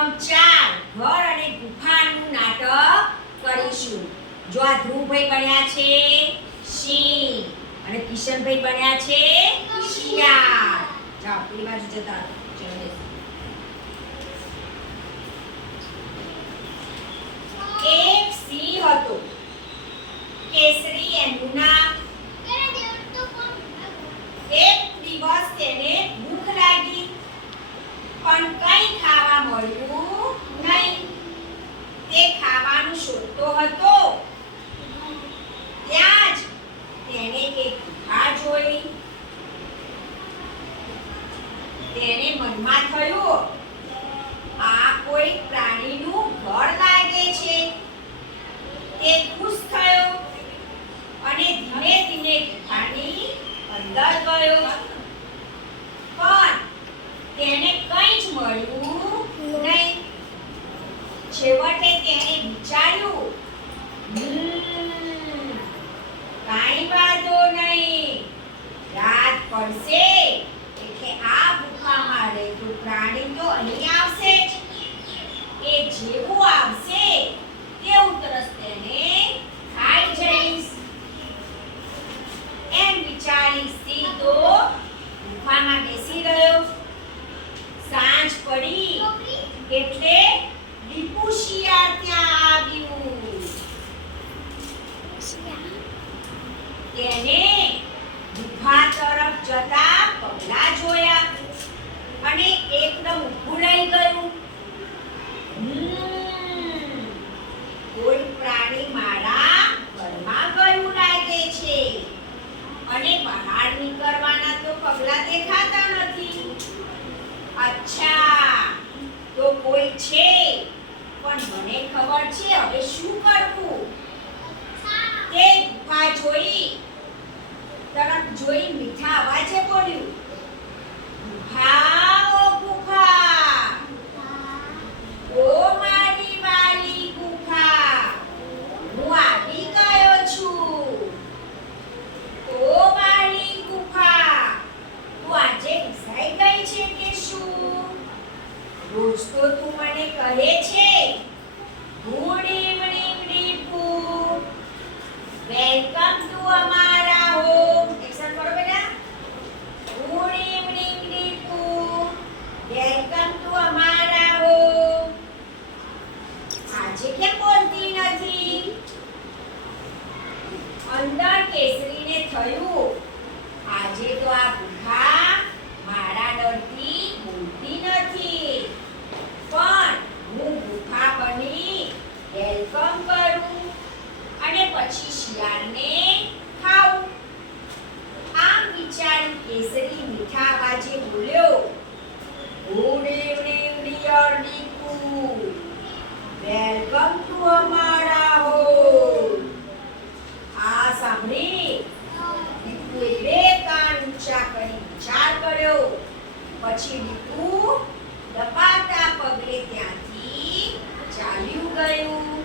એકમ 4 ઘર અને ગુફાનું નાટક કરીશું. જો આ ધ્રુવભાઈ બન્યા છે સિંહ અને કિશનભાઈ બન્યા છે શિયાળ. જાઓ પેલી બાજુ જતા રહો. ચલો બેસો. એક સિંહ હતો, કેસરી એનું નામ. એક દિવસ તેને ભૂખ લાગી પણ કંઈ ખાવા મળ્યું નહીં. તે ખાવાનું શોધતો હતો. ત્યાં જ તેને એક ગુફા જોઈ. તેને મનમાં થયું, આ કોઈ પ્રાણીનું ઘર લાગે છે. તે ખુશ થયો અને ધીમે ધીમે ગુફાની અંદર ગયો. પણ તેને કંઈ જ મળ્યું નહીં. છેવટે તેને વિચાર્યું, કાંઈ વાંધો નહીં, રાત પડશે એટલે આ ગુફામાં રહેતું પ્રાણી તો અહીં આવશે જ. એ જેવું આવશે તેવું તરત તેને ખાઈ જઈશ. એમ વિચારી સિંહ તો ગુફામાં બેસી રહ્યો. સાંજ પડી એટલે દીપુ શિયાળ ત્યાં આવ્યું. તેને ગુફા તરફ જતા પગલા જોયા અને એકદમ ઊભું રહી ગયું. કોઈ પ્રાણી મારા ઘરમાં ગયું લાગે છે અને બહાર નીકળવાના તો પગલા દેખાતા નથી. અચ્છા, તો કોઈ છે, પણ મને ખબર છે હવે શું કરવું. તે ગુફા તરફ જોઈ મીઠા અવાજે બોલ્યું, ગુફા ઓ ગુફા, ઓ મારી વાલી ગુફા, હું આવી ગયો છું. ઓ મારી ગુફા, તું આજે રિસાઈ ગઈ છે કે શું? રોજ તો તું મને કહે છે, good evening Deepu, welcome to અમારા હોમ. એક્શન કરો બેટા. Good evening Deepu, welcome to અમારા હોમ. આજે કેમ બોલતી નથી? અંદર કેસરીને થયું, આજે તો આ ગુફા મારા ડરથી બોલતી નથી, પણ હું ગુફા બની વેલકમ કરું અને પછી શિયાળને ખાઉં. આમ વિચારી કેસરી મીઠા અવાજે બોલ્યો, good evening dear Deepu, welcome to અમારા હોમ. આ સાંભળી દીપુએ બે કાન ઊંચા કરી વિચાર કર્યો. પછી દીપુ દબાતા પગલે ત્યાંથી ચાલ્યું ગયું.